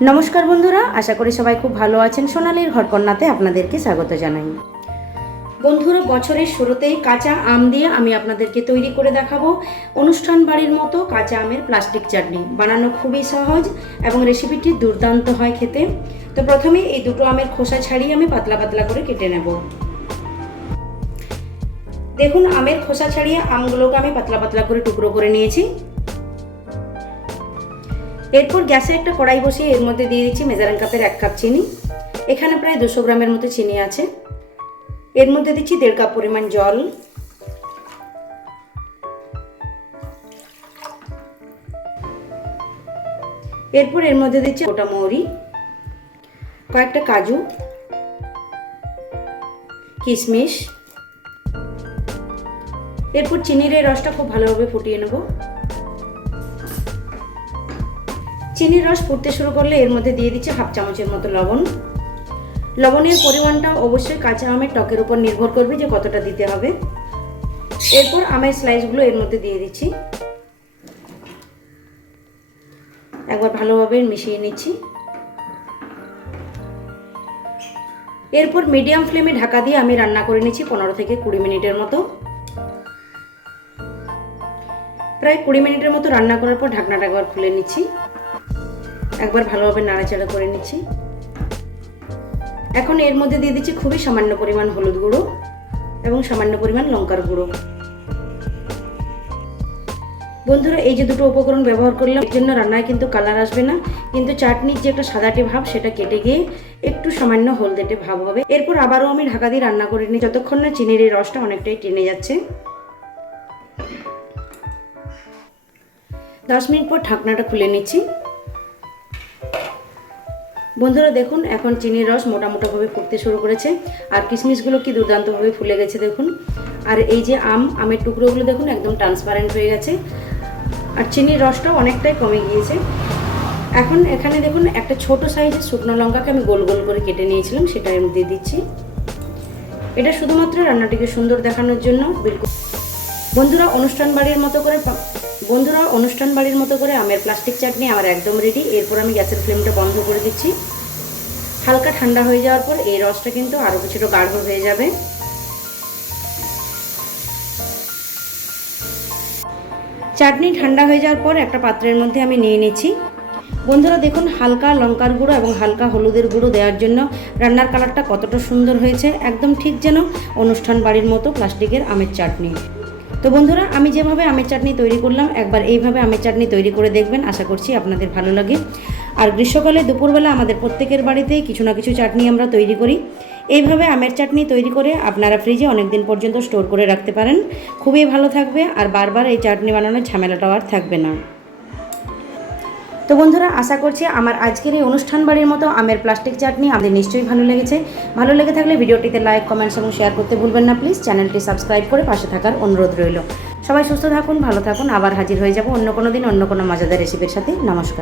নমস্কার বন্ধুরা, আশা করি সবাই খুব ভালো আছেন। সোনালির ঘরকন্যাতে আপনাদেরকে স্বাগত জানাই। বন্ধুরা, বছরের শুরুতেই কাঁচা আম দিয়ে আমি আপনাদেরকে তৈরি করে দেখাবো। অনুষ্ঠান বাড়ির মতো কাঁচা আমের প্লাস্টিক চাটনি। বানানো খুবই সহজ এবং রেসিপিটি দুর্দান্ত হয় খেতে। তো প্রথমে এই দুটো আমের খোসা ছাড়িয়ে আমি পাতলা পাতলা করে কেটে নেব। দেখুন, আমের খোসা ছাড়িয়ে আমগুলোকে আমি পাতলা পাতলা করে টুকরো করে নিয়েছি। এরপর গ্যাসে একটা কড়াই বসিয়ে এর মধ্যে দিয়ে দিচ্ছি মেজারান কাপের এক কাপ চিনি। এখানে প্রায় দুশো গ্রামের মতো চিনি আছে। এর মধ্যে দিচ্ছি দেড় কাপ পরিমাণ জল। এরপর এর মধ্যে দিচ্ছি গোটা মৌরি, কয়েকটা কাজু, কিশমিশ। এরপর চিনির এই রসটা খুব ভালোভাবে ফুটিয়ে নেব। চিনির রস ফুটতে শুরু করলে এর মধ্যে দিয়ে দিচ্ছি হাফ চামচের মতো লবণ। লবণের পরিমাণটা অবশ্যই কাঁচা আমের টকের উপর নির্ভর করবে যে কতটা দিতে হবে। এরপর আমের স্লাইসগুলো এর মধ্যে দিয়ে দিচ্ছি। একবার ভালোভাবে মিশিয়ে নিচ্ছি। এরপর মিডিয়াম ফ্লেমে ঢাকা দিয়ে আমি রান্না করে নিচ্ছি পনেরো থেকে কুড়ি মিনিটের মতো। প্রায় কুড়ি মিনিটের মতো রান্না করার পর ঢাকনাটা একবার খুলে নিচ্ছি। একবার ভালোভাবে নাড়াচাড়া করে নিচ্ছি। এখন এর মধ্যে দিয়ে দিচ্ছি খুবই সামান্য পরিমাণ হলুদ গুঁড়ো এবং সামান্য পরিমাণ লঙ্কার গুঁড়ো। বন্ধুরা, এই যে দুটো উপকরণ ব্যবহার করলাম, এর জন্য রান্নায় কিন্তু কালার আসবে না, কিন্তু চাটনির যে একটা সাদাটে ভাব, সেটা কেটে গিয়ে একটু সামান্য হলদেটে ভাব হবে। এরপর আবারও আমি ঢাকা দিয়ে রান্না করে নিই যতক্ষণ না চিনির এই রসটা অনেকটাই টেনে যাচ্ছে। দশ মিনিট পর ঢাকনাটা খুলে নিচ্ছি। বন্ধুরা দেখুন, এখন চিনির রস মোটা মোটাভাবে ফুটতে শুরু করেছে। আর কিশমিশগুলো কি দুর্দান্তভাবে ফুলে গেছে দেখুন। আর এই যে আম, আমের টুকরোগুলো দেখুন, একদম ট্রান্সপারেন্ট হয়ে গেছে। আর চিনির রসটাও অনেকটাই কমে গিয়েছে। এখন এখানে দেখুন, একটা ছোট সাইজের শুকনো লঙ্কাকে আমি গোল গোল করে কেটে নিয়েছিলাম সেটা আমি দিয়ে দিচ্ছি। এটা শুধুমাত্র রান্নাটিকে সুন্দর দেখানোর জন্য, বিলকুল। বন্ধুরা, অনুষ্ঠান বাড়ির মতো করে বন্ধুরা, অনুষ্ঠান বাড়ির মতো করে আমের প্লাস্টিক চাটনি আমার একদম রেডি এরপর আমি গ্যাসের ফ্লেমটা বন্ধ দিচ্ছি। হালকা ঠান্ডা হয়ে যাওয়ার পর এই রসটা কিন্তু আরও কিছুটা গাঢ় হয়ে যাবে। চাটনি ঠান্ডা হয়ে যাওয়ার পর একটা পাত্রের মধ্যে আমি নিয়ে নিচ্ছি। বন্ধুরা, দেখুন, হালকা লঙ্কার গুঁড়ো এবং হালকা হলুদের গুঁড়ো দেওয়ার জন্য রান্নার কালারটা কতটা সুন্দর হয়েছে। একদম ঠিক যেন অনুষ্ঠান বাড়ির মতো প্লাস্টিকের আমের চাটনি। তো বন্ধুরা, আমি যেভাবে আমের চাটনি তৈরি করলাম, একবার এইভাবে আমের চাটনি তৈরি করে দেখবেন। আশা করছি আপনাদের ভালো লাগে। আর গ্রীষ্মকালে দুপুরবেলা আমাদের প্রত্যেকের বাড়িতেই কিছু না কিছু চাটনি আমরা তৈরি করি। এইভাবে আমের চাটনি তৈরি করে আপনারা ফ্রিজে অনেক দিন পর্যন্ত স্টোর করে রাখতে পারেন। খুবই ভালো থাকবে আর বারবার এই চাটনি বানানোর ঝামেলাটাও আর থাকবে না। তো বন্ধুরা, আশা করছি আমার আজকের এই অনুষ্ঠান বাড়ির মতো আমের প্লাস্টিক চাটনি আমাদের নিশ্চয়ই ভালো লেগেছে। ভালো লেগে থাকলে ভিডিওটিতে লাইক কমেন্টস এবং শেয়ার করতে ভুলবেন না প্লিজ চ্যানেলটি সাবস্ক্রাইব করে পাশে থাকার অনুরোধ রইল। সবাই সুস্থ থাকুন, ভালো থাকুন। আবার হাজির হয়ে যাব অন্য কোনো দিন অন্য কোনো মজাদার রেসিপির সাথে। নমস্কার।